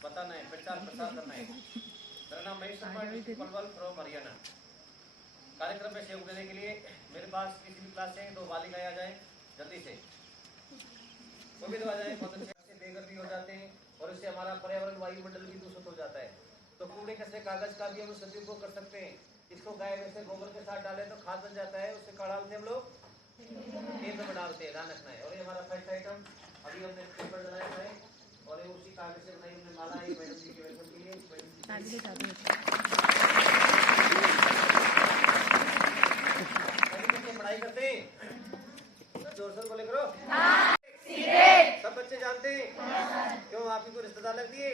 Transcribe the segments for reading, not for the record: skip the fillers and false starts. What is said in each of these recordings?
बताना है, प्रचार प्रसार करना है। मेरा नाम महेश शर्मा, पलवल फ्रॉम हरियाणा। कार्यक्रम में सहयोग देने के लिए मेरे पास किसी भी क्लास से 2 बालिकाएं आ जाए जल्दी से, वो भी 2 आ जाए। बहुत अच्छे से बेघर भी हो जाते हैं और इससे हमारा पर्यावरण वायुमंडल भी दूषित हो जाता है। तो कूड़े कचरे कागज का भी हम सदुपयोग कर सकते हैं। इसको गाय वैसे गोबर के साथ डालें तो खाद बन जाता है, उससे काढ़ा हम लोग केंद्र में डालते हैं, ध्यान रखना है। और ये हमारा फर्स्ट आइटम अभी हमने पेपर बनाया है और ये उसी कागज से बनाई हमने माला है मैडम जी के वेलकम के लिए। पढ़ाई करते हैं, जोर से बोले करो। सब बच्चे जानते हैं क्यों? आप ही को रिश्तेदार लग दिए,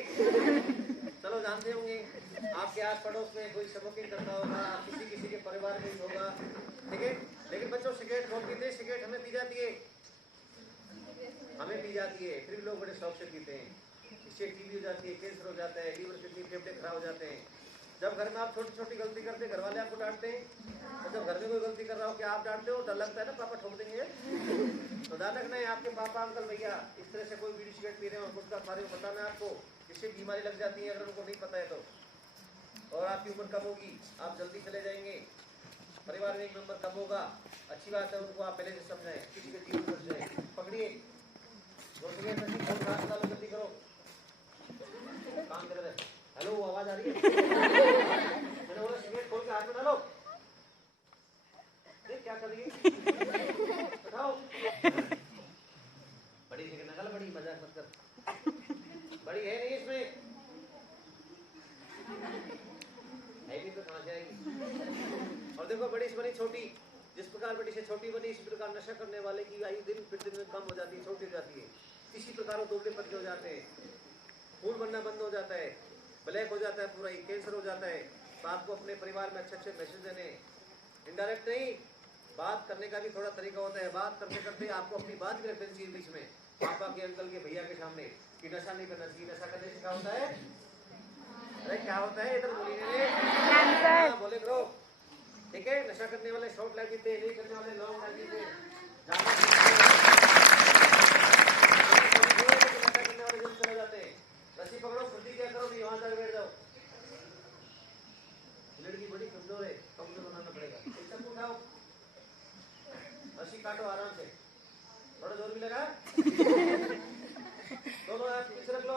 चलो जानते होंगे। आपके आस पड़ोस में कोई स्मोकिंग करता होगा, किसी के परिवार में होगा, ठीक है। लेकिन बच्चों सिगरेट कौन पीते हैं? सिगरेट हमें पी जाती है, फिर लोग बड़े शौक से पीते हैं। इससे टीबी हो जाती है, कैंसर हो जाता है, लीवर किडनी फेफड़े खराब हो जाते हैं। जब घर में आप छोटी छोटी गलती करते हैं घर वाले आपको डांटते हैं, और जब घर में कोई गलती कर रहा हो क्या आप डांटते हो? डर लगता है ना पापा ठोक देंगे। तो ध्यान रखना है, आपके पापा अंकल भैया इस तरह से कोई बीड़ी सिगरेट पी रहे हो, गुटखा खा रहे हो, बताना है आपको, इससे बीमारी लग जाती है अगर उनको नहीं पता है तो। और आपकी उम्र कम होगी, आप जल्दी चले जाएंगे, परिवार में एक मेंबर कम होगा। अच्छी बात है, उनको आप पहले से समझाएं, किसी के जीवन बच जाए। पकड़िए जल्दी करो, काम कर रहे। हेलो, आवाज आ रही है? मैंने बोला सिगरेट खोल के हाथ में डालो। देख क्या कर रही है, बताओ। बड़ी सिगरेट निकाल, बड़ी मजाक मत कर, बड़ी है नहीं इसमें, है भी तो कहाँ से आएगी? और देखो बड़ी से बड़ी छोटी, जिस प्रकार बड़ी से छोटी बनी इसी प्रकार नशा करने वाले की आयु दिन प्रतिदिन कम हो जाती है, छोटी हो जाती है। इसी प्रकार वो दुबले पतले हो जाते हैं, खून बनना बंद हो जाता है, ब्लैक हो जाता है पूरा ही, कैंसर हो जाता है। तो आपको अपने परिवार में अच्छे अच्छे मैसेज देने, इनडायरेक्ट नहीं, बात करने का भी थोड़ा तरीका होता है। बात करते करते आपको अपनी बात भी रखनी चाहिए बीच में, पापा के, अंकल के, भैया के सामने, कि नशा नहीं करना चाहिए। नशा करने से क्या होता है? अरे क्या होता है? इधर बोलिए, बोले करो, ठीक है। नशा करने वाले शॉर्ट लाइफ जीते, नहीं करने वाले लॉन्ग लाइफ जीते। नशा करने वाले जल्द चले जाते हैं। रस्सी पकड़ो, खुद क्या करो कि वहां तक बैठ जाओ। लड़की बड़ी कमजोर है, कमजोर बनाना पड़ेगा। सब उठाओ, रस्सी काटो आराम से, थोड़ा जोर भी लगा। दोनों हाथ पीछे रख लो,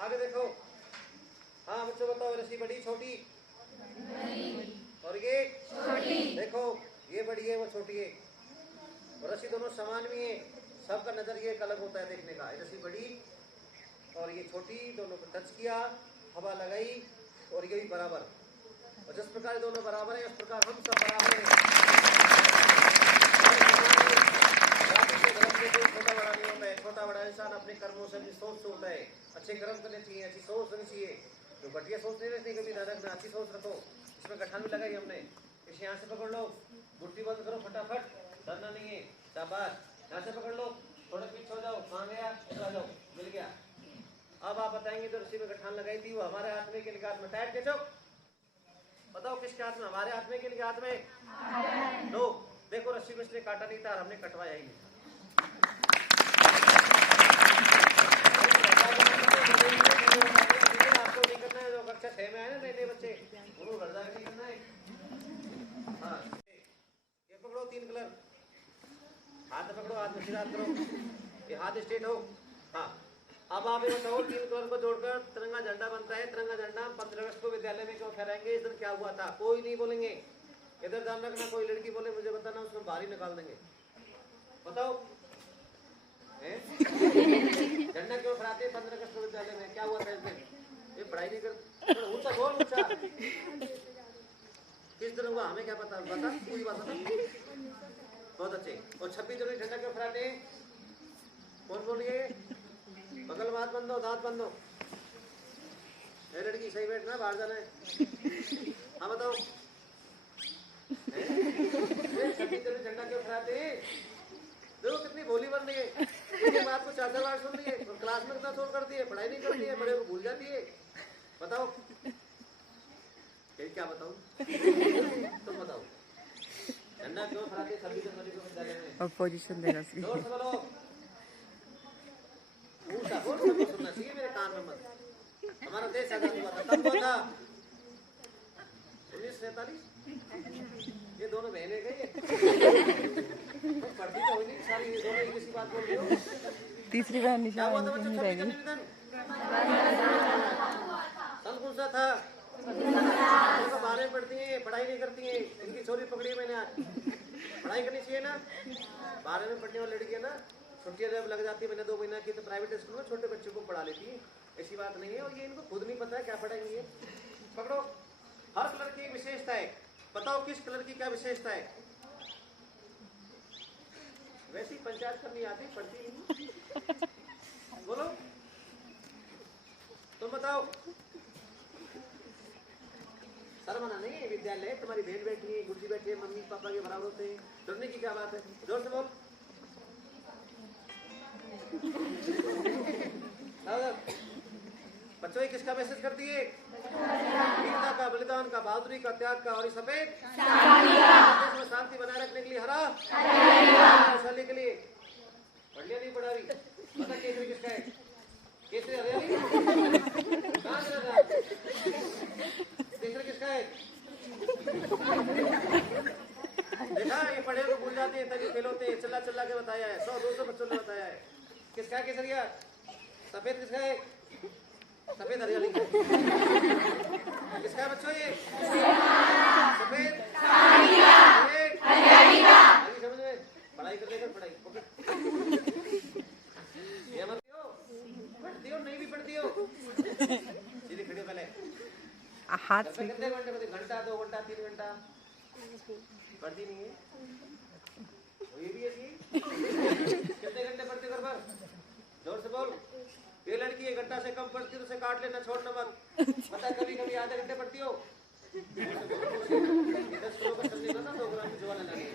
आगे देखो। हाँ बच्चों बताओ, रस्सी बड़ी छोटी? और ये छोटी। देखो ये बड़ी है वो छोटी है, और रस्सी दोनों समान भी है। सबका नजरिया एक अलग होता है देखने का। रस्सी बड़ी और ये छोटी, दोनों को टच किया, हवा लगाई और ये भी बराबर। और जिस प्रकार दोनों बराबर है उस प्रकार हम सब बराबर हैं। छोटा बड़ा नहीं होता है, छोटा बड़ा इंसान अपने कर्मों से भी सोच से होता है। अच्छे कर्म करने चाहिए, अच्छी सोच रखनी चाहिए। तो घटिया सोच नहीं रखनी कभी, नानक में अच्छी सोच रखो। इसमें गठान भी लगाई हमने, इसे यहाँ से पकड़ लो, गुट्टी बंद करो फटाफट, डरना नहीं है, शाबाश। यहाँ से पकड़ लो, थोड़ा पीछे हो जाओ, कहाँ गया? इधर आ जाओ, मिल गया। अब आप बताएंगे तो रस्सी में गठान लगाई थी वो हमारे हाथ में, के हाथ में, टाइट खींचो, बताओ किसके हाथ में? हमारे हाथ में, के हाथ में? दो। देखो रस्सी में इसने काटा नहीं था और हमने कटवाया ही नहीं। आपको नहीं करना है, जो कक्षा 6 में आए ना नए बच्चे, उनको घर जाकर नहीं करना है। हाँ ये पकड़ो 3 कलर, हाथ पकड़ो, हाथ में सिरात करो, ये हाथ स्ट्रेट हो। हाँ अब आप ये बताओ, 3 कलर को जोड़कर तिरंगा झंडा बनता है। तिरंगा झंडा 15 अगस्त को विद्यालय में क्यों फहराएंगे? इस दिन क्या हुआ था? कोई नहीं बोलेंगे, इधर ध्यान रखना। कोई लड़की बोले मुझे बताना, उसको बाहर ही निकाल देंगे। बताओ झंडा क्यों फहराते हैं 15 अगस्त को विद्यालय में? क्या हुआ था इस दिन? ये पढ़ाई नहीं कर, ऊंचा बोल, ऊंचा किस दिन हुआ हमें क्या पता, बता पूरी बात बता। बहुत अच्छे। और 26 जनवरी झंडा क्यों फहराते हैं? कौन बोलिए? बगल में हाथ बंद हो, दांत बंद हो। लड़की सही बैठना, बाहर जाना है। हाँ बताओ, 26 जनवरी झंडा क्यों फहराते हैं? देखो कितनी भोली बन रही है, एक बात को 4 बार सुन रही है और क्लास में कितना शोर करती है, पढ़ाई नहीं करती है, बड़े को भूल जाती है। बताओ क्या बताऊं? तुम बताओ झंडा क्यों फहराते 26 जनवरी को विद्यालय में? अपोजिशन देगा सी। जोर से बोलो, ऊंचा बोल, सबको सुनना चाहिए मेरे कान में मत। भारत देश आजाद हुआ था, कब हुआ था? 1947। ये दोनों बहनें गई पढ़ती तो हुई नहीं सारी, ये दोनों एक किसी बात बोल रही हो। तीसरी बहन निशा क्या हुआ था बच्चों? 26 जनवरी दिन सन कौन सा था? इनको 12 पढ़ती हैं, पढ़ाई नहीं करती हैं। इनकी चोरी पकड़ी मैंने आज। पढ़ाई करनी चाहिए ना। 12 में पढ़ने वाली लड़कियां ना छुट्टियां जब लग जाती है महीना 2 महीना की, तो प्राइवेट स्कूल में छोटे बच्चों को पढ़ा लेती है। ऐसी बात नहीं है, और ये इनको खुद नहीं पता है क्या पढ़ाएंगे ये। पकड़ो, हर कलर की विशेषता है। बताओ किस कलर की क्या विशेषता है? वैसी पंचायत करनी आती, पढ़ती नहीं। बोलो, तुम बताओ। शर्माना नहीं है, विद्यालय तुम्हारी बहन बैठी है, गुरुजी बैठी है, मम्मी पापा के बराबर होते हैं, डरने की क्या बात है? जोर से बोल। बच्चों ये किसका मैसेज करती है? वीरता का, बलिदान का, बहादुरी का, त्याग का, और ये सफेद देश में शांति बनाए रखने के लिए हरा, वैशाली के लिए। पढ़ लिया नहीं पढ़ा रही? पता केसरी किसका है? केसरी हरियाली कहाँ से लगा? केसरी किसका है? देखा, ये पढ़े तो भूल जाते हैं, तभी फेल होते हैं। चिल्ला चिल्ला के बताया है, 100-200 बच्चों ने बताया है। किसका है केसरिया? सफेद किसका है? सफेद हरियाली किसका है बच्चों? ये सफेद हरियाली समझ में? पढ़ाई कर लेकर पढ़ाई ये मत हो, पढ़ती हो नहीं भी पढ़ती हो, सीधे खड़े पहले हाथ से कितने घंटे पढ़ती? घंटा, 2 घंटा, 3 घंटा पढ़ती नहीं है। ये भी है कितने घंटे पढ़ते घर पर? जोर से बोल। ये लड़की 1 घंटा से कम पढ़ती है तो उसे काट लेना, छोड़ना मत। पता कभी कभी आधे घंटे पढ़ती हो। 10 किलो का सब्जी बना, 2 ग्राम की ज्वाला लानी।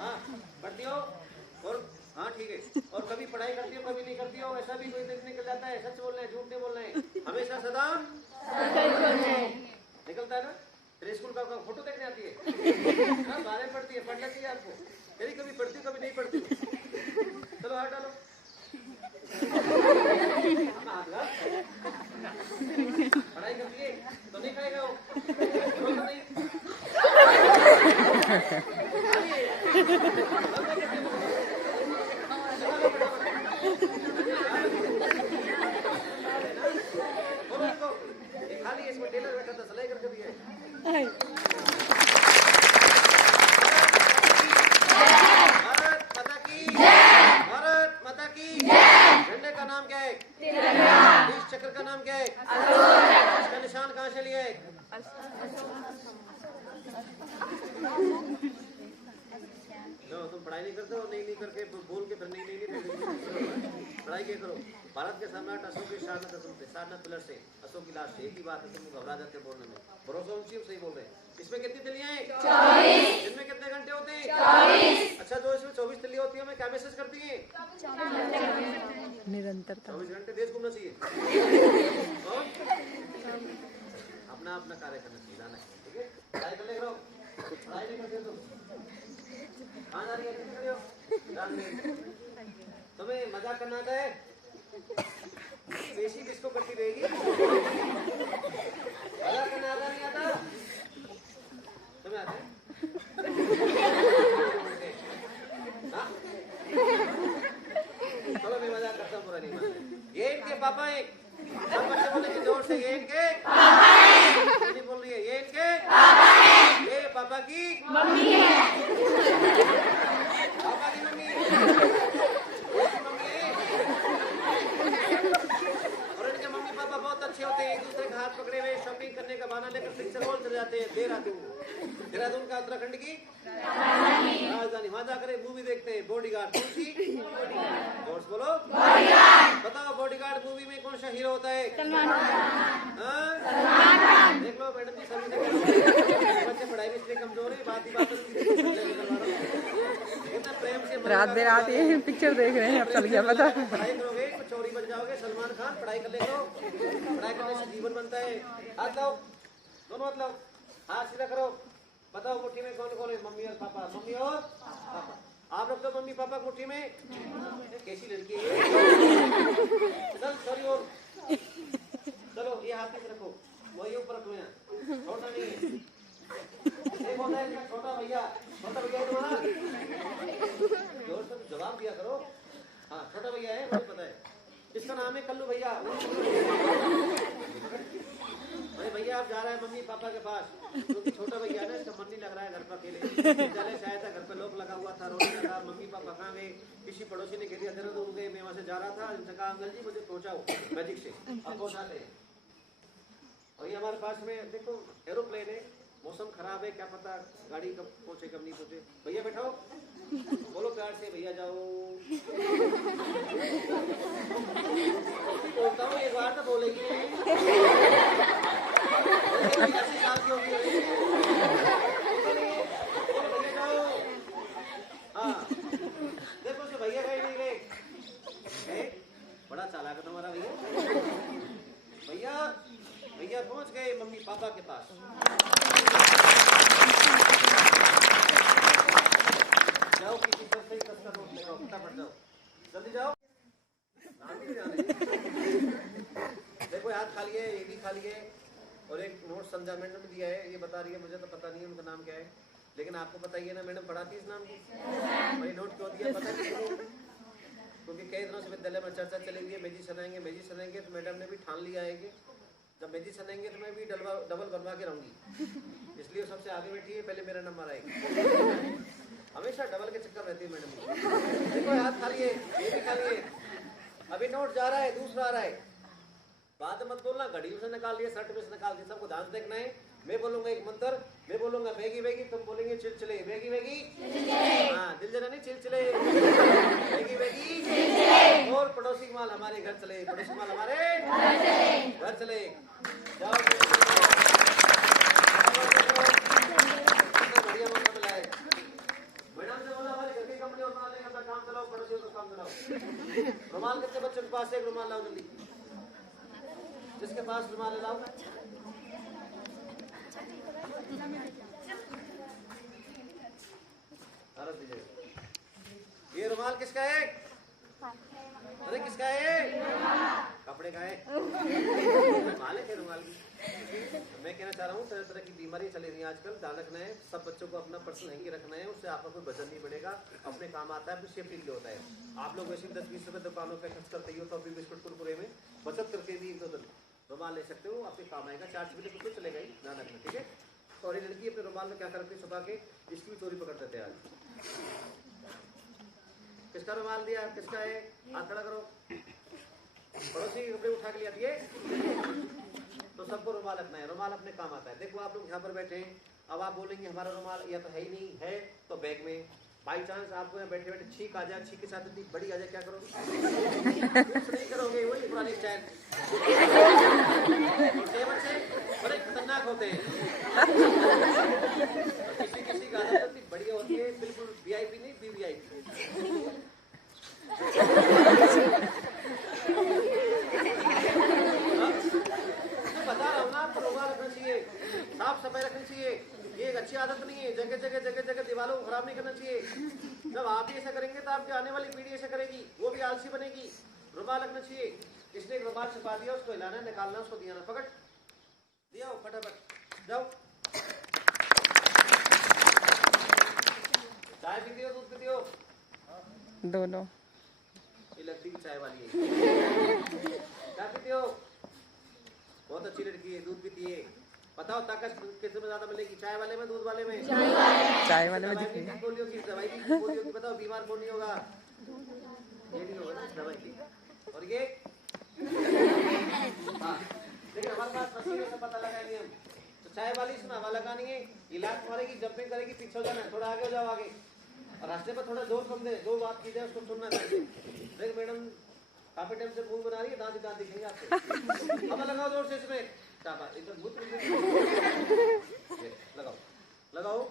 हाँ पढ़ती हो, और हाँ ठीक है। और कभी पढ़ाई करती हो, कभी नहीं करती हो, ऐसा भी कोई दिन निकल जाता है। सच बोलना है, झूठ नहीं बोलना है, हमेशा सदा निकलता है ना। तेरे स्कूल का फोटो देखने आती है, 12 पढ़ती है, पढ़ना चाहिए आपको। यदि कभी पढ़ती हो, कभी नहीं पढ़ती। चलो हाथ डालो। पढ़ाई करती है तो नहीं खाएगा वो, नहीं। खाली इसमें टेलर बैठा था, सिलाई करके दिया है। झंडे का नाम क्या है? इस चक्र का नाम क्या है? इसका निशान कहाँ से लिया है? जो तुम पढ़ाई नहीं करते हो, नहीं करके बोल के फिर नहीं पढ़ाई क्या करो। भारत के सम्राट अशोक की सारनाथ पिलर से अशोक की लाश से एक ही बात है, तुम घबरा जाते बोलने में। भरोसा उनसे सही बोल रहे हैं। इसमें कितनी तिलियां हैं? 24। इनमें कितने घंटे होते हैं? 24। अच्छा, जो इसमें 24 तिलियां होती है, हमें क्या मैसेज करती है? निरंतरता। 24 घंटे देश घूमना चाहिए और अपना अपना कार्य करना चाहिए, जाना है। ठीक है, पढ़ाई कर ले करो। पढ़ाई नहीं करते तुम कहाँ जा रही है? तुम्हें मजाक करना आता है? बेसी किसको करती रहेगी? मजाक करना आता नहीं आता? तुम्हें आता है? चलो मैं मजाक करता हूँ, पूरा नहीं मानते। ये इनके पापा है। सब बच्चे बोलेंगे जोर से, ये इनके पापा है। नहीं बोल रही है, ये इनके पापा है। ये पापा की मम्मी है। पापा की मम्मी है। और इनके मम्मी पापा बहुत अच्छे होते हैं, एक दूसरे का हाथ पकड़े हुए शॉपिंग करने का बहाना लेकर पिक्चर हॉल चले जाते हैं। देहरादून का उत्तराखंड की राजधानी, वहां जाकर मूवी देखते हैं। बॉडीगार्ड कौन सी? जोर से बोलो। बताओ बॉडीगार्ड मूवी में कौन सा हीरो होता है? सलमान खान। देख लो मैडम जी, सभी बच्चे पढ़ाई में इसलिए कमजोर है, बात ही बात प्रेम से रात बेरात ये पिक्चर देख रहे हैं। अब चल गया पता। पढ़ाई करोगे तो चोरी बन जाओगे। सलमान खान, पढ़ाई कर ले करो। पढ़ाई करने से जीवन बनता है। हाथ दो, दोनों हाथ लो, हाथ सीधा करो। बताओ मुट्ठी में कौन कौन है? मम्मी और पापा। मम्मी और पापा। आप रख दो मम्मी पापा को मुट्ठी में। कैसी लड़की है? चल सॉरी, और चलो ये हाथ से रखो, वही ऊपर रखो यहाँ, छोटा नहीं है। एक होता है इसका छोटा भैया है तुम्हारा, जोर से जवाब दिया करो। हाँ छोटा भैया है, मुझे पता है। इसका नाम है कल्लू भैया। अरे भैया आप जा रहे हैं मम्मी पापा के पास, क्योंकि छोटा भैया है ना, इसका मन नहीं लग रहा है घर पर अकेले। चले से आया था, घर पे लोग लगा हुआ था, रोने लगा, मम्मी पापा कहाँ गए, किसी पड़ोसी ने कह दिया दर्द हो गए, मैं वहाँ से जा रहा था, इनसे कहा अंकल जी मुझे पहुँचाओ मैजिक से, अब पहुँचाते हैं। और ये हमारे पास में देखो एरोप्लेन है, मौसम खराब है, क्या पता गाड़ी कब पहुँचे कब नहीं पहुँचे। भैया बैठाओ, बोलो प्यार से भैया जाओ। बोलता हूँ एक बार तो बोलेगी नहीं। हाँ देखो उसे भैया गए नहीं गए, बड़ा चालाक है तुम्हारा भैया। भैया भैया पहुंच गए मम्मी पापा के पास। जाओ किसी तरह से 10 का नोट ले आओ, फटाफट जाओ, जल्दी जाओ। नाम ही नहीं जाने। देखो हाथ खा लिए, ये भी खा लिए, और एक नोट संध्या मैडम ने दिया है, ये बता रही है, मुझे तो पता नहीं है उनका नाम क्या है, लेकिन आपको पता ही है ना, मैडम पढ़ाती इस नाम को। भाई नोट क्यों दिया पता नहीं, क्योंकि कई दिनों से विद्यालय में चर्चा चलेगी मैजिशियन आएंगे, तो मैडम ने भी ठान लिया है कि जब मैजिशियन आएंगे तो मैं भी डबल बनवा के रहूंगी, इसलिए सबसे आगे बैठी है, पहले मेरा नंबर आएगा। हमेशा डबल के चक्कर रहती है मैडम। देखो हाथ खा लिए, ये भी खा लिए, अभी नोट जा रहा है, दूसरा आ रहा है। बात मत बोलना, घड़ी से निकाल दिया, शर्ट में से निकाल दिया, सबको ध्यान देखना है। मैं बोलूंगा एक मंत्र, मैं बोलूंगा बेगी बेगी, तुम बोलेंगे चिलचिले। बेगी बेगी, हाँ दिल जला नहीं, चिलचिले। बेगी बेगी, और पड़ोसी माल हमारे घर चले, पड़ोसी माल हमारे घर चले। जाओ बढ़िया मौका मिला है। मैडम से बोला हमारे घर की कंपनी और बना लेंगे, अपना काम चलाओ, पड़ोसियों का काम चलाओ। रुमाल कितने बच्चों के पास है? एक रुमाल लाओ जल्दी, जिसके पास रुमाल लाओ। ये रुमाल किसका है? अरे किसका है? कपड़े का है। मालिक है रुमाल की। मैं कहना चाह रहा हूँ तरह तरह की बीमारी चली रही है आजकल, ध्यान रखना है, सब बच्चों को अपना पर्सनल हैंकी रखना है, उससे आपका कोई वजन नहीं बढ़ेगा, अपने काम आता है, अपनी सेफ्टी के लिए होता है। आप लोग वैसे 10-20 रुपए दुकानों पे खर्च करते ही हो, तो अभी बिस्कुट कुरकुरे में बचत करके भी 1-2 दिन रुमाल ले सकते हो, आपके काम आएगा। 4 रुपये कुछ तो चलेगा ही, ध्यान रखना, ठीक है। और ये लड़की अपने रुमाल में क्या करती है छुपा के, इसकी भी चोरी पकड़ देते हैं आज। किसका रुमाल दिया, किसका है? हाथ खड़ा करो। पड़ोसी रुपये उठा के लिया दिए, तो सबको रुमाल रखना है, रुमाल अपने काम आता है। देखो आप लोग यहाँ पर बैठे हैं, अब आप बोलेंगे हमारा रुमाल या तो है ही नहीं है, तो बैग में बाई चांस आपको यहाँ बैठे बैठे छींक आ जाए, छींक के साथ इतनी बड़ी आ जाए, क्या करोगे? कुछ नहीं करोगे, वही पुरानी स्टाइल। बच्चे बड़े खतरनाक होते हैं, किसी किसी का आदत इतनी बढ़िया होती है, बिल्कुल वीआईपी नहीं, वीवीआईपी। बता रहा हूँ ना, आपको रुमाल रखना चाहिए, साफ सफाई रखनी चाहिए, ये एक अच्छी आदत नहीं है। जगह जगह दीवारों को खराब नहीं करना चाहिए। जब आप ही ऐसा करेंगे तो आपकी आने वाली पीढ़ी ऐसा करेगी, वो भी आलसी बनेगी। रुमाल रखना चाहिए। इसने एक रुमाल छिपा दिया, उसको हिलाना निकालना, उसको दिया ना, पकड़ दिया फटाफट जाओ। चाय पीती हो, दूध पीती हो? दोनों। ये लगती है चाय वाली है। क्या पीती हो? बहुत अच्छी लड़की है, दूध पीती है। बताओ ताकत किस में ज्यादा मिलेगी, चाय वाले में, दूध वाले में? चाय वाले में। पोलियो की दवाई की, पोलियो की बताओ, बीमार कौन नहीं होगा? ये नहीं होगा ना दवाई की। और ये हाँ, लेकिन हमारे पास मशीनों से पता लगाएंगे हम। तो चाय वाली सुना हवा लगानी है, इलाज मारेगी, जंपिंग करेगी, पीछे हो जाना, थोड़ा आगे हो जाओ आगे, और रास्ते पर थोड़ा जोर कम दे, जो बात की जाए उसको सुनना चाहिए। देख मैडम काफी टाइम से मुंह बना रही है, दांत दांत दिखेंगे आपको। हवा लगाओ जोर से इसमें, इधर भूत लगाओ लगाओ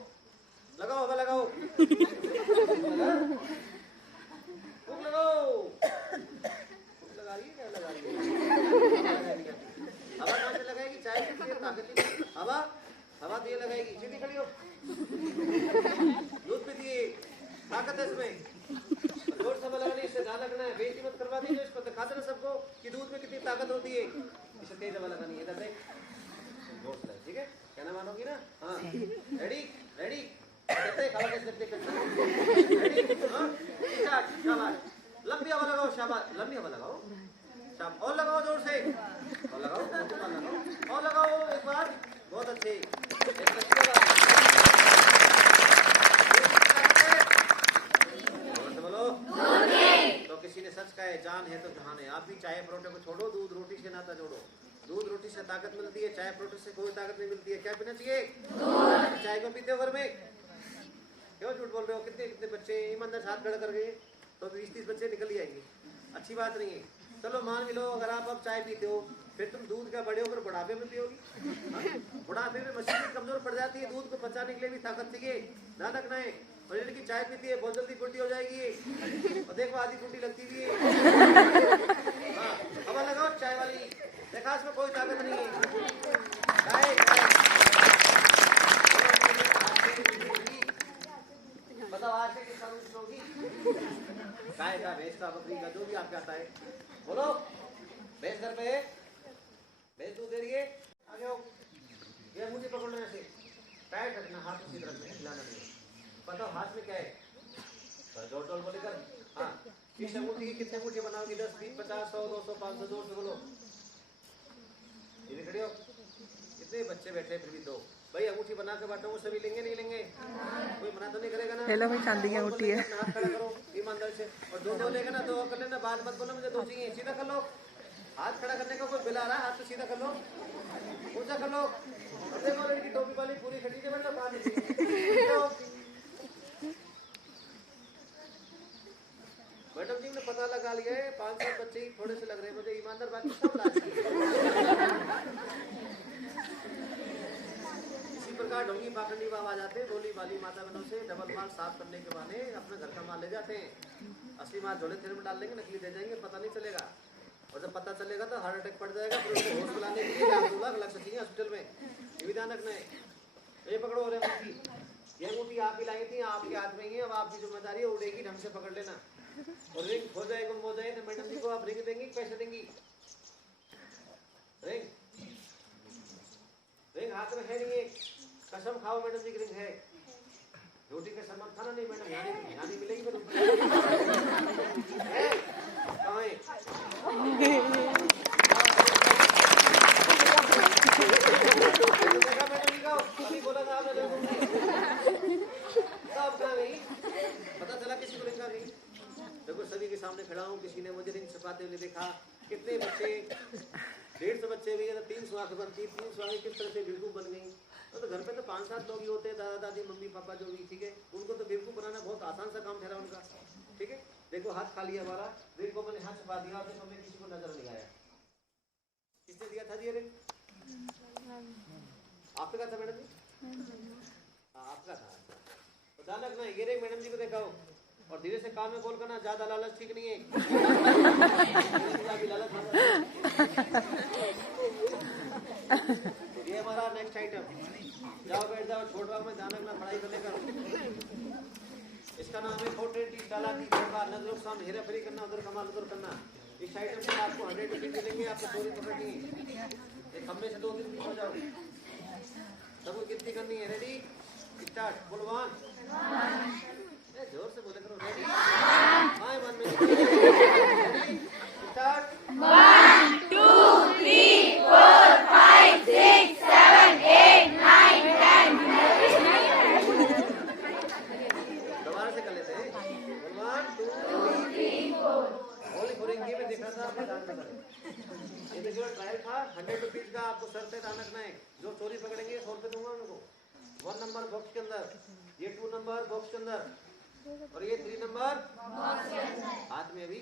लगाओ, हवा लगाओ, लगाओ, लगा रही है, क्या लगा रही है? हवा कहाँ से लगाएगी? चाय की ताकत, हवा हवा दिए लगाएगी, सीधी खड़ी हो, दूध पे दिए, ताकत है इसमें, जोर से लगानी, इससे ध्यान रखना है, बेइज्जती मत करवा दीजिए इसको, दिखा देना सबको कि दूध में कितनी ताकत होती है। इसे तेज हवा लगानी है, इधर देख, जोर से, ठीक है? कहना मानोगी ना? हाँ, रेडी रेडी, करते हवा कैसे करते रेडी, हाँ, स्टार्ट, शाबाश, लंबी हवा लगाओ, शाबाश, लंबी हवा लगाओ, शाबाश, और लगाओ जोर से, और लगाओ, और लगाओ एक बार, बहुत अच्छे, एक बोलो, तो किसी ने सच कहा है, जान है तो जहान है। आप भी चाय परोठे को छोड़ो, दूध रोटी से नाता जोड़ो। दूध रोटी से ताकत मिलती है, चाय परोठे से कोई ताकत नहीं मिलती है। क्या पीना चाहिए? दूध। चाय को पीते हो घर में? क्यों झूठ बोल रहे हो? कितने कितने बच्चे ईमानदार हाथ खड़ा कर गए तो 20-30 बच्चे निकल ही आएंगे। अच्छी बात नहीं है। चलो मान भी लो, अगर आप अब चाय पीते हो, फिर तुम दूध का बड़े होकर बुढ़ापे में पियोगी। बुढ़ापे में मशीन कमजोर पड़ जाती है, दूध को पचाने के लिए भी ताकत चाहिए, ध्यान रखना है। और लड़की चाय पीती है, बहुत जल्दी पुल्टी हो जाएगी, और देखो आधी पुल्टी लगती भी है। हाँ, हवा लगाओ चाय वाली, देखा इसमें कोई ताकत नहीं है। बताओ आज से किसका दूध होगी? गाय का, भैंस का, बकरी का, जो भी आपके आता है बोलो। भैंस घर पे है, भैंस दूध दे रही है, आगे हो। ये मुझे पकड़ने से टाइट रखना, हाथ उसी तरफ में हिलाना नहीं। बताओ हाथ में क्या है? जोर जोर बोलेकर। हाँ, इस अंगूठी की कितने अंगूठी बनाओगी? 10, 20, 50, 100, 200, 500, जोर से बोलो। ये खड़े हो, कितने बच्चे बैठे फिर भी दो। भाई अंगूठी बना के बांटो, सभी लेंगे नहीं लेंगे? कोई मना तो नहीं करेगा ना? हेलो भाई, चांदी की अंगूठी है। हाथ खड़ा करो ईमानदारी से, और दो लेगा ना, दो कर लेना, बात मत बोलो मुझे दो चाहिए, सीधा कर लो। हाथ खड़ा करने का कोई बिल आ रहा है? हाथ तो सीधा कर लो, ऊंचा कर लो। और देखो लड़की टोपी वाली पूरी खड़ी है, मतलब बात नहीं। मैडम जी ने पता लगा लिया है, 5-7 बच्चे ही थोड़े से लग रहे हैं मुझे, ईमानदार बात सब लाज की। इसी प्रकार ढोंगी पाखंडी बाबा आ जाते हैं, बोली वाली माता बहनों से डबल माल साफ करने के बहाने अपने घर का माल ले जाते हैं। असली माल झोले थैले में डाल लेंगे, नकली दे जाएंगे, पता नहीं चलेगा। और जब पता चलेगा तो हार्ट अटैक पड़ जाएगा, फिर उसको होश लाने के लिए 2 लाख लग सकेंगे हॉस्पिटल में। ये भी ध्यान रखना है। ये पकड़ो रे अंगूठी, ये अंगूठी आप ही लाई थी, आपके हाथ में ही है, अब आपकी जिम्मेदारी है, उड़ेगी ढंग से पकड़ लेना। और रिंग हो जाए, गुम हो जाए तो मैडम जी को आप रिंग देंगी, पैसे देंगी? रिंग रिंग हाथ में है नहीं है, कसम खाओ मैडम जी की रिंग है। रोटी का सामान खाना नहीं मैडम, यहाँ नहीं मिलेगी। फिर कहाँ है? देखा मैडम जी का, अभी बोला था आपने लोगों ने, सब कहाँ गई? पता चला किसी को रिंग कहाँ गई? देखो सभी के सामने खड़ा हूँ, किसी ने मुझे रिंग छुपाते हुए देखा। कितने बच्चे, 150 बच्चे भी, 300 आंखें बनती, 300 आंखें किस तरह से बेवकूफ बन गई। तो घर पे तो 5-7 लोग ही होते हैं, दादा दादी मम्मी पापा जो भी, ठीक है? उनको तो बेवकूफ बनाना बहुत आसान सा काम ठहरा उनका, ठीक है? देखो हाथ खाली है हमारा, रिंग को मैंने हाथ छुपा दिया, तो हमें किसी को नजर नहीं आया। किसने दिया था जी रिंग? आपका था मैडम जी? हाँ आपका था। तो ध्यान रखना, ये रिंग मैडम जी को दिखाओ, और धीरे से कान में बोल करना, ज्यादा लालच ठीक नहीं है। ये हमारा नेक्स्ट आइटम, जाओ बैठ जाओ, छोड़ भाग में ध्यान रखना, पढ़ाई करने का। इसका नाम है पोर्ट्रेट, चालाकी, धोखा, नजरों के सामने हेरा फेरी करना, उधर कमाल उधर करना। इस आइटम से आपको 100 रुपीज मिलेंगे, आपको चोरी पकड़नी है। एक खम्भे से 2 दिन पीछे हो जाओ, सबको गिनती करनी है। रेडी स्टार्ट, बोलो 1, जोर से बोले करो, रेडी? हाँ मन में स्टार्ट, 1 2 3 4 5 6 7 8 9 10। दोबारा से कर लेते हैं, 1 2 3 4। ओनली फॉर इंडिया में देखा था आपने, जान पता है। ये देखिए ट्रायल था, 100 रुपीज का आपको सर पे ध्यान रखना है। जो चोरी पकड़ेंगे 100 रुपए दूंगा उनको। 1 नंबर बॉक्स के अंदर, ये 2 नंबर बॉक्स के अंदर, और ये 3 नंबर हाथ में भी,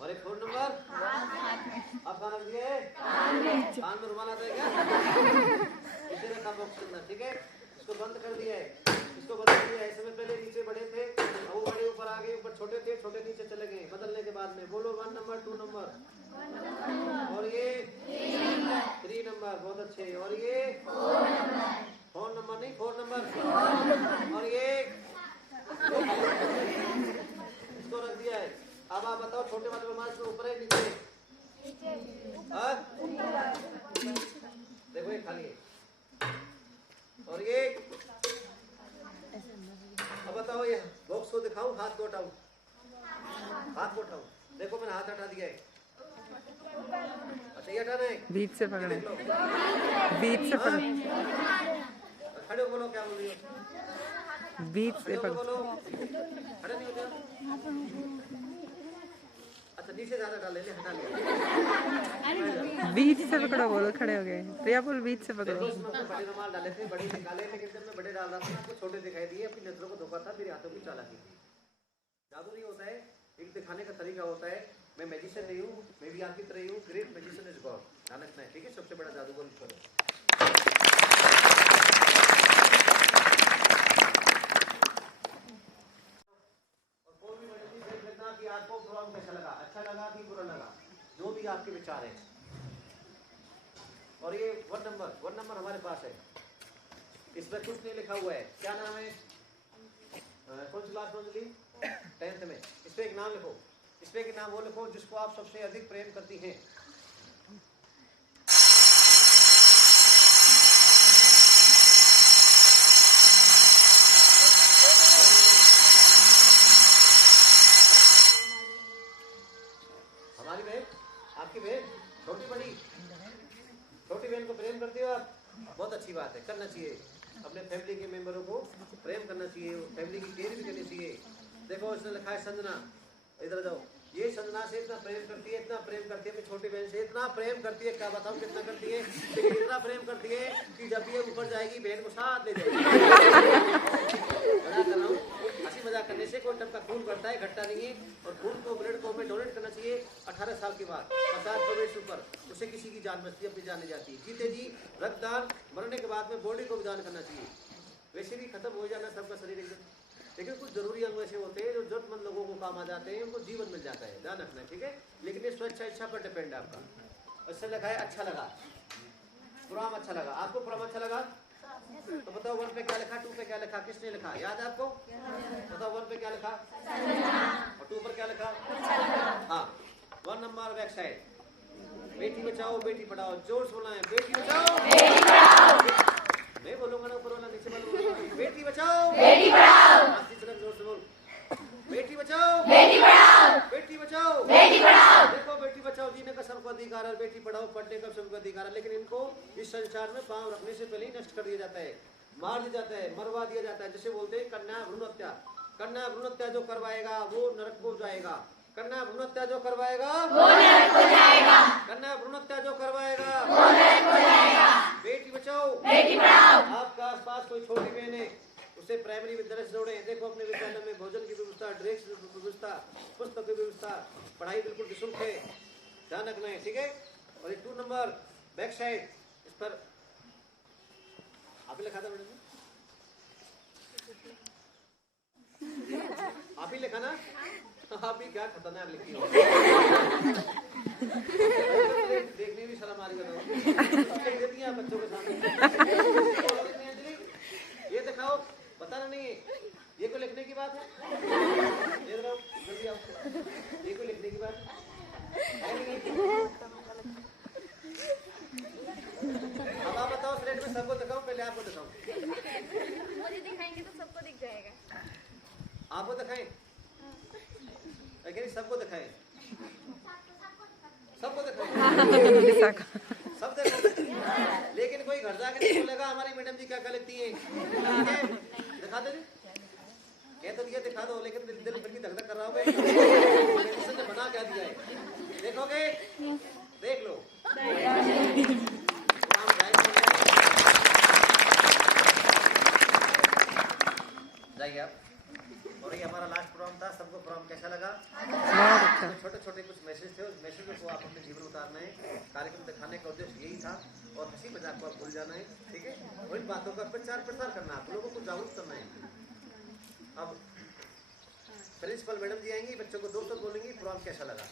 और एक 4 नंबर अब खाना दिया है, कान में रुमाल आता है क्या? इसे रखा बॉक्स के अंदर, ठीक है? इसको बंद कर दिया है, इसको बदल दिया है। इसमें पहले नीचे बड़े थे, वो बड़े ऊपर आ गए, ऊपर छोटे थे, छोटे नीचे चले गए। बदलने के बाद में बोलो 1 नंबर 2 नंबर, और ये 3 नंबर, बहुत अच्छे। और ये 4 नंबर नहीं, 4 नंबर, और ये इसको रख दिया है। अब आप बताओ छोटे वाले ब्रह्मांड में ऊपर है नीचे? हाँ? देखो ये खाली है और ये अब बताओ ये बॉक्स को दिखाऊं, हाथ को हटाऊं? हाथ को हटाऊं? देखो मैंने हाथ हटा दिया है। अच्छा ये हटाना है, बीच से पकड़े, देख लो। बीच से पकड़े, खड़े हो बोलो, क्या बोल रही हो? बीच खड़े से हो पकड़े, बोलो, खड़े नहीं होते आप? अच्छा नीचे ज्यादा डाल ले, हटा लिया। बीच से पकड़ो बोलो, खड़े हो गए। प्रिया बोल बीच से देखो पकड़ो। इसमें अपने बड़े रुमाल डाले थे, बड़े निकाले, लेकिन जब मैं बड़े डाल रहा था आपको छोटे दिखाई दिए। अपनी नजरों को धोखा था, मेरे हाथों की चालाकी थी। जादू नहीं होता है, एक दिखाने का तरीका होता है। मैं मैजिशियन नहीं हूँ, मैं भी आपकी तरह ही हूँ। ग्रेट मैजिशियन इज गॉड, ध्यान रखना है, ठीक है? सबसे बड़ा जादूगर ईश्वर है। और कोई भी मैजिशियन देख लेना कि आपको प्रोग्राम कैसा लगा, अच्छा लगा कि बुरा लगा, जो भी आपके विचार है। और ये वन नंबर हमारे पास है, इसमें कुछ नहीं लिखा हुआ है। क्या नाम है? कौन सी क्लास में चली? 10th में। इस पे एक नाम लिखो, इस पे एक नाम वो लिखो जिसको आप सबसे अधिक प्रेम करती हैं। हमारी बहन, आपकी बहन, छोटी बड़ी? छोटी बहन को प्रेम करती हो आप? बहुत अच्छी बात है, करना चाहिए। अपने फैमिली के मेंबरों को प्रेम करना चाहिए, फैमिली की केयर भी करनी चाहिए। देखो इसने लिखा है संजना, इधर जाओ। ये संजना से इतना प्रेम करती है, इतना प्रेम करती है, अपनी छोटी बहन से इतना प्रेम करती है, क्या बताऊं कितना करती है। लेकिन इतना प्रेम करती है कि जब ये ऊपर जाएगी बहन को साथ ले जाएगी। मजाक कर रहा हूँ, हंसी मजाक करने से कोई टम का खून बढ़ता है, घटता नहीं है। और खून को ब्लड को हमें डोनेट करना चाहिए 18 साल के बाद, 50 प्रवेश ऊपर, उससे किसी की जान बचती है, अपनी जान नहीं जाती। जीते जी रक्तदान, मरने के बाद में बॉडी को भी दान करना चाहिए। वैसे भी खत्म हो जाना सबका शरीर एकदम, लेकिन कुछ जरूरी अंग ऐसे होते हैं जो जरूरतमंद लोगों को काम आ जाते हैं, उनको जीवन मिल जाता है, ध्यान रखना है, ठीक है? लेकिन ये स्वेच्छा इच्छा पर डिपेंड है आपका। इससे लिखा है अच्छा लगा, प्रोग्राम अच्छा लगा। आपको प्रोग्राम अच्छा लगा तो बताओ 1 पे क्या लिखा, 2 पे क्या लिखा, किसने लिखा, याद है आपको? बताओ 1 पे क्या लिखा और 2 पर क्या लिखा? हाँ, 1 number back side. Beti Bachao Beti Padhao, जोर से बोलना है, बेटी बचाओ बेटी पढ़ाओ। मैं बोलूंगा ना ऊपर वाला, नीचे वाला बोलूंगा। बेटी बचाओ बेटी पढ़ाओ, जोर से बोल। बेटी बचाओ बेटी पढ़ाओ, बेटी बचाओ बेटी पढ़ाओ। देखो बेटी बचाओ जीने का सबको अधिकार है, बेटी पढ़ाओ पढ़ने का सबको अधिकार है, लेकिन इनको इस संसार में पांव रखने से पहले ही नष्ट कर दिया जाता है, मार दिया जाता है, मरवा दिया जाता है। जैसे बोलते हैं कन्या भ्रूण हत्या, कन्या भ्रूण हत्या जो करवाएगा वो नरक को जाएगा। कन्या भ्रूण हत्या जो करवाएगा वो नरक को जाएगा। कन्या भ्रूण हत्या जो करवाएगा वो नरक को जाएगा। बेटी बचाओ बेटी पढ़ाओ। आपका आसपास कोई छोटी बहन है, उसे प्राइमरी विद्यालय से जोड़ें। देखो अपने विद्यालय में भोजन की व्यवस्था, ड्रेस की व्यवस्था, पुस्तक की व्यवस्था, पढ़ाई बिल्कुल निःशुल्क है, ध्यान रखना है, ठीक है? और 2 नंबर बैक साइड, इस पर आप ही लिखा था मैडम, आप ही लिखा ना? आप भी क्या खतरनाक लिखी हो। देखने भी शर्म आ रही है, देती हैं बच्चों के सामने। ये दिखाओ, बताना नहीं है, ये को लिखने की बात है? जल्दी आओ, ये को लिखने की बात है? अब आप बताओ स्लेट में सबको दिखाऊं, पहले आपको दिखाऊं? मुझे दिखाएंगे तो सबको दिख जाएगा। आपको दिखाएं? सबको दिखाएं, सबको दिखाएं, सब देखो। लेकिन कोई घर जाके नहीं बोलेगा हमारी मैडम जी क्या क्या लिखती है, दिखा दे, कह तो दिया दिखा दो, लेकिन दिल फिर भी धक धक कर रहा होगा, ने बना क्या दिया है, देखोगे? देख लो। जाइए आप। और ये हमारा लास्ट प्रोग्राम था, सबको प्रोग्राम कैसा लगा? छोटे छोटे कुछ मैसेज थे, उस मैसेज को आप अपने जीवन में उतारना है। कार्यक्रम दिखाने का उद्देश्य यही था, और हंसी मजाक को आप भूल जाना है, ठीक है? और इन बातों का प्रचार प्रसार करना, आप लोगों को जागरूक करना है। अब प्रिंसिपल मैडम जी आएंगी, बच्चों को 2 शब्द बोलेंगी, प्रोग्राम कैसा लगा।